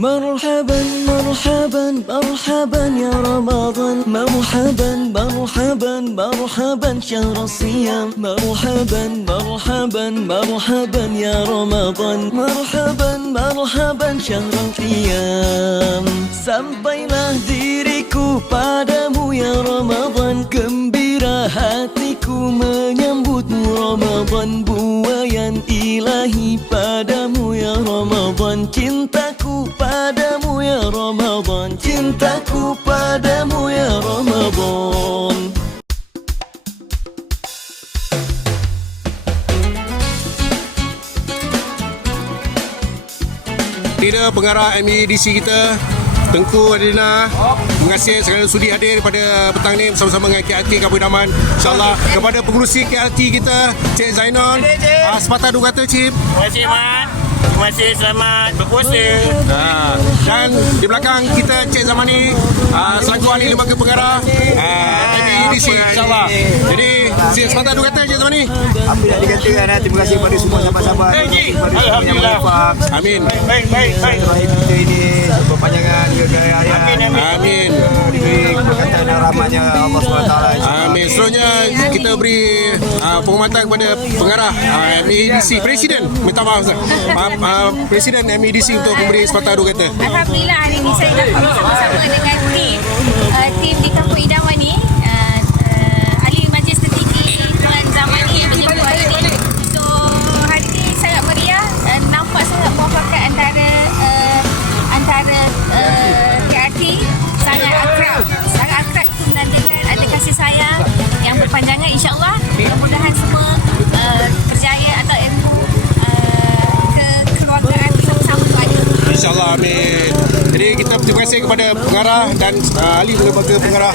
مرحبا مرحبا مرحبا يا رمضان مرحبا مرحبا مرحبا شهر الصيام مرحبا مرحبا مرحبا يا رمضان مرحبا مرحبا شهر القيام. Sampailah diriku padamu ya Ramadan, gembira hatiku menyambutmu Ramadan, buayan ilahi padamu ya Ramadan, cintaku padamu ya Ramadan, cintaku padamu ya Ramadan. Leader pengarah MEDC kita Tengku Adina, terima kasih segala sudi hadir pada petang ni bersama-sama dengan KLT Kampung Idaman. InsyaAllah kepada pengurusi KLT kita Cik Zainon, sepatah dua kata Cik. Terima kasih Mat. Terima kasih, selamat berpuasa. Dan di belakang kita Cik Zamani, selaku ahli lembaga pengarah MEDC insyaAllah. Jadi sepatah dua kata Cik Zamani. Apa yang dikatakan, terima kasih kepada semua sahabat-sahabat. Alhamdulillah. Amin. Baik. Kita ini berpanjangan hingga Amin. diberi keberkatan dan rahmatnya Allah SWT. Amin. Seterusnya kita beri penghormatan kepada pengarah MEDC, Presiden, minta maaf Presiden MEDC untuk memberi sepatah dua kata. Alhamdulillah hari ini saya dapat bersama-sama dengan tim di Kampung Idaman ni, Ahli Majlis Tertinggi Tuan Zamani yang menjemput hari ini. So hari ini sangat meriah dan nampak sangat muafakat antara KRT, sangat akrab itu menandakan ada kasih sayang yang berpanjangan. InsyaAllah mudah-mudahan semua berjaya atau ilmu kekeluargaan sama-sama tu ada. InsyaAllah, amin. Jadi kita terima kasih kepada pengarah dan ahli lembaga pengarah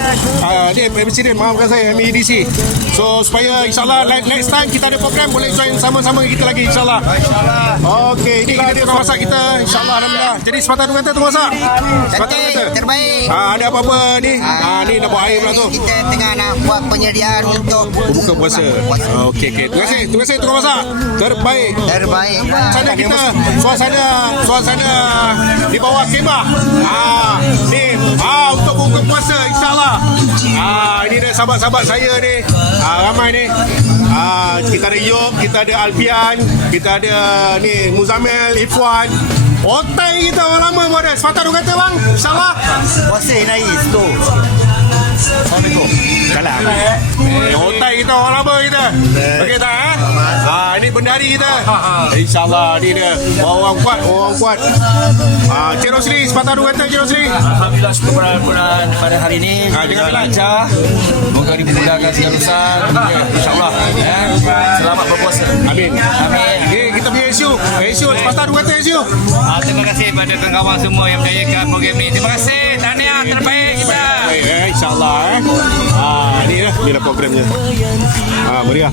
Presiden, maafkan saya, MEDC. So supaya insyaAllah next time kita ada program boleh join sama-sama kita lagi insyaAllah. Okey, ini dia tukang masak kita insyaAllah, alhamdulillah. Jadi sepatah dua kata tukang masak. Sepatah dua kata. Terbaik. Ada apa-apa ni? Ni nak buat air pula tu. Kita tengah nak buat penyediaan untuk Buka puasa. Okey. Terima kasih tukang masak. Terbaik. Sana kita suasana di bawah kemah. Ni untuk buka puasa insyaAllah. Ini dah sahabat-sahabat saya ni. Ramai ni. Kita ada Yop, kita ada Alfian, kita ada ni Muzamil, Ifwan. Hotel kita orang lama pun ada. Sepatah dua kata bang, insyaAllah. Puasa Nais tu. Assalamualaikum. Salam. Hotel kita orang lama kita. Okey tak ini bendari kita. InsyaAllah ni dia. Orang kuat. Cik Rosli, sepatah dua kata Cik Rosli. Alhamdulillah, syukur pada hari ini dengan lancar. Semoga dimudahkan segala urusan. InsyaAllah. Selamat berpuasa. Amin. Okay, kita punya isu sepatah dua kata isu. Terima kasih pada kawan-kawan semua yang menjayakan program ni. Terima kasih. Tahniah terbaik kita. InsyaAllah ni lah programnya. Meriah.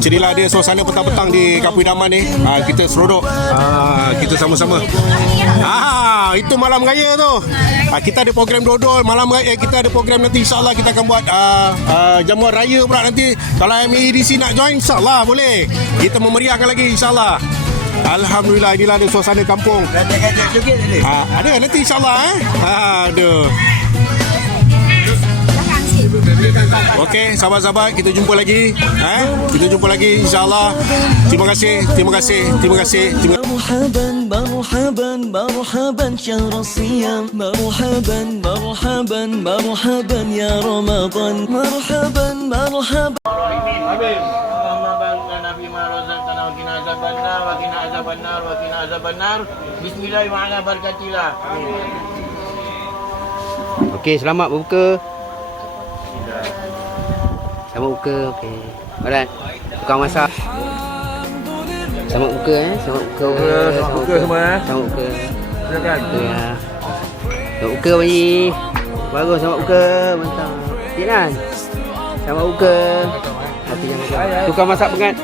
Jadilah dia suasana petang-petang di Kampung Idaman ni. Kita serodok. Kita sama-sama. Itu malam raya tu. Kita ada program dodol malam raya. Kita ada program nanti insyaAllah kita akan buat jamuan raya pula nanti. Kalau MEDC nak join insyaAllah boleh. Kita memeriahkan lagi insyaAllah. Alhamdulillah, inilah dia suasana kampung. Ada nanti insyaAllah Aduh. Okey, sahabat-sahabat, kita jumpa lagi. Kita jumpa lagi insyaAllah. Terima kasih. مرحبا مرحبا مرحبا شهر الصيام مرحبا مرحبا مرحبا يا رمضان مرحبا مرحبا. Amin. Allahumma barik lana bima razaqtana wa qina azabannar wa qina azabannar wa qina azabannar. Bismillahirrahmanirrahim. Amin. Okey, selamat berbuka. Okey. Barat. Tukang masak. Selamat buka Selamat buka semua. Selamat buka. Silakan. Selamat buka bayi. Bagus, selamat buka. Mantap. Okey kan? Selamat buka. Tapi jangan tukang masak pengat.